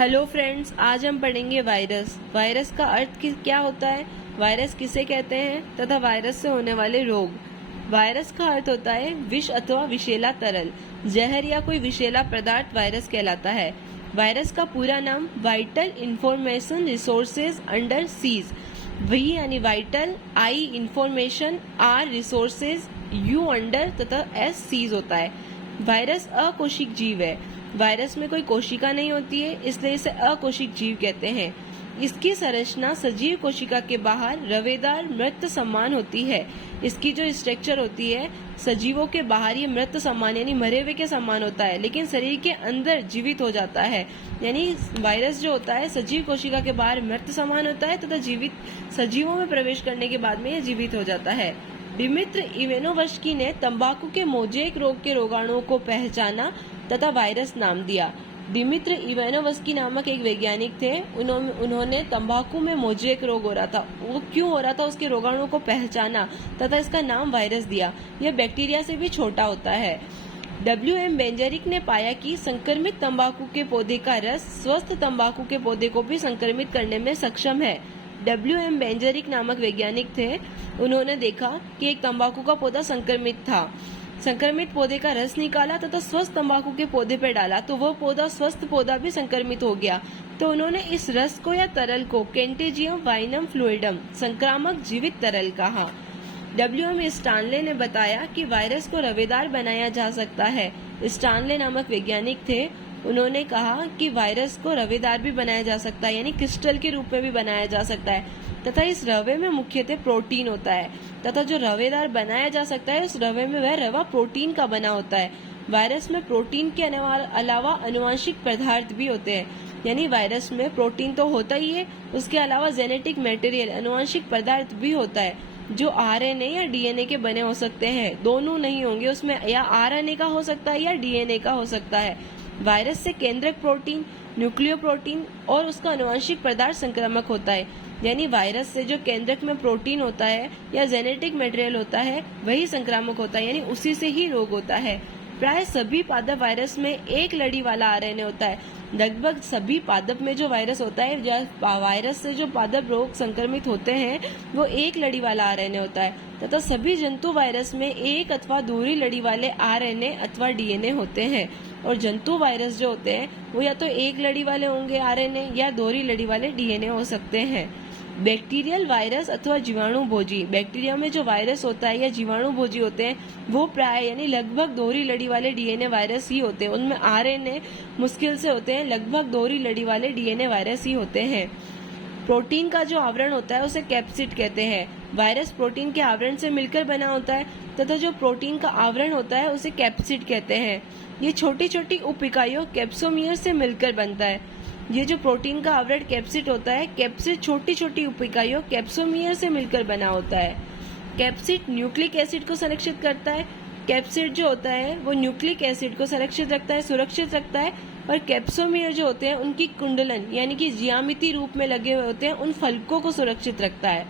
Hello friends, आज हम पढ़ेंगे वायरस। वायरस का अर्थ क्या होता है, वायरस किसे कहते हैं तथा वायरस से होने वाले रोग। वायरस का अर्थ होता है विष अथवा विषैला तरल, जहर या कोई विषैला पदार्थ वायरस कहलाता है। वायरस का पूरा नाम vital information resources under siege, V यानी vital, I information, R resources, U under तथा एस सीज होता है। वायरस अकोशिक जीव है। वायरस में कोई कोशिका नहीं होती है, इसलिए इसे अकोशिक जीव कहते हैं। इसकी संरचना सजीव कोशिका के बाहर रवेदार मृत समान होती है। इसकी जो स्ट्रक्चर होती है सजीवों के बाहर ये मृत समान यानी मरे हुए के समान होता है, लेकिन शरीर के अंदर जीवित हो जाता है। यानी वायरस जो होता है सजीव कोशिका के बाहर मृत समान होता है तथा जीवित सजीवों में प्रवेश करने के बाद में यह जीवित हो जाता है। डिमित्र इवानोव्स्की ने तंबाकू के मोजेक रोग के रोगाणुओं को पहचाना तथा वायरस नाम दिया। डिमित्र इवानोव्स्की नामक एक वैज्ञानिक थे। उन्होंने तंबाकू में मोजेक रोग हो रहा था, वो क्यों हो रहा था उसके रोगाणुओं को पहचाना तथा इसका नाम वायरस दिया। यह बैक्टीरिया से भी छोटा होता है। W.M. बेंजेरिक ने पाया कि संक्रमित तंबाकू के पौधे का रस स्वस्थ तंबाकू के पौधे को भी संक्रमित करने में सक्षम है। W.M. बेंजेरिक नामक वैज्ञानिक थे। उन्होंने देखा कि एक तंबाकू का पौधा संक्रमित था। संक्रमित पौधे का रस निकाला तथा स्वस्थ तंबाकू के पौधे पर डाला तो वह पौधा स्वस्थ पौधा भी संक्रमित हो गया। तो उन्होंने इस रस को या तरल को कैंटेजियम वाइनम फ्लूइडम, संक्रामक जीवित तरल कहा। W.M. स्टानले ने बताया कि वायरस को रवेदार बनाया जा सकता है। स्टानले नामक वैज्ञानिक थे। उन्होंने कहा कि वायरस को रवेदार भी बनाया जा सकता है, यानी क्रिस्टल के रूप में भी बनाया जा सकता है तथा इस रवे में मुख्यतः प्रोटीन होता है तथा जो रवेदार बनाया जा सकता है उस रवे में वह रवा प्रोटीन का बना होता है। वायरस में प्रोटीन के अलावा आनुवंशिक पदार्थ भी होते हैं, यानी वायरस में प्रोटीन तो होता ही है, उसके अलावा जेनेटिक मटेरियल आनुवंशिक पदार्थ भी होता है जो आरएनए या डीएनए के बने हो सकते हैं। दोनों नहीं होंगे उसमें, या आरएनए का हो सकता है या डीएनए का हो सकता है। वायरस से केंद्रक प्रोटीन, न्यूक्लियो प्रोटीन और उसका आनुवंशिक पदार्थ संक्रामक होता है। यानी वायरस से जो केंद्रक में प्रोटीन होता है या जेनेटिक मटेरियल होता है वही संक्रामक होता है, यानी उसी से ही रोग होता है। प्राय सभी पादप वायरस में एक लड़ी वाला आरएनए होता है। लगभग सभी पादप में जो वायरस होता है, वायरस से जो पादप रोग संक्रमित होते हैं वो एक लड़ी वाला आरएनए होता है तथा सभी जंतु वायरस में एक अथवा दोहरी लड़ी वाले आरएनए अथवा डीएनए होते हैं। और जंतु वायरस जो होते हैं वो या तो एक लड़ी वाले होंगे आरएनए या दोहरी लड़ी वाले डीएनए हो सकते हैं। बैक्टीरियल वायरस अथवा जीवाणु भोजी, बैक्टीरिया में जो वायरस होता है या जीवाणु भोजी होते हैं वो प्राय यानी लगभग दोहरी लड़ी वाले डीएनए वायरस ही होते हैं। उनमें आरएनए मुश्किल से होते हैं, लगभग दोहरी लड़ी वाले डीएनए वायरस ही होते हैं। प्रोटीन का जो आवरण होता है उसे कैप्सिड कहते हैं। वायरस प्रोटीन के आवरण से मिलकर बना होता है तथा जो प्रोटीन का आवरण होता है उसे कैप्सिड कहते हैं। ये छोटी छोटी उप इकाइयों कैप्सोमियर से मिलकर बनता है। ये जो प्रोटीन का आवरण कैप्सिड होता है, कैप्सिड छोटी छोटी उप इकाइयों कैप्सोमियर से मिलकर बना होता है। कैप्सिड न्यूक्लिक एसिड को संरक्षित करता है। कैप्सिड जो होता है वो न्यूक्लिक एसिड को संरक्षित रखता है, सुरक्षित रखता है। और कैप्सोमियर जो होते हैं उनकी कुंडलन यानी कि ज्यामिति रूप में लगे हुए होते हैं, उन फलकों को सुरक्षित रखता है।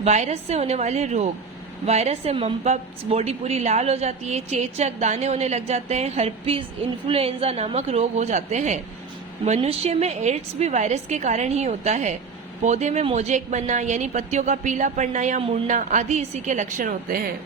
वायरस से होने वाले रोग, वायरस से मम्पम्स, बॉडी पूरी लाल हो जाती है, चेचक, दाने होने लग जाते हैं, हर्पीज, इन्फ्लुएंजा नामक रोग हो जाते हैं। मनुष्य में एड्स भी वायरस के कारण ही होता है। पौधे में मोजेक बनना यानी पत्तियों का पीला पड़ना या मुड़ना आदि इसी के लक्षण होते हैं।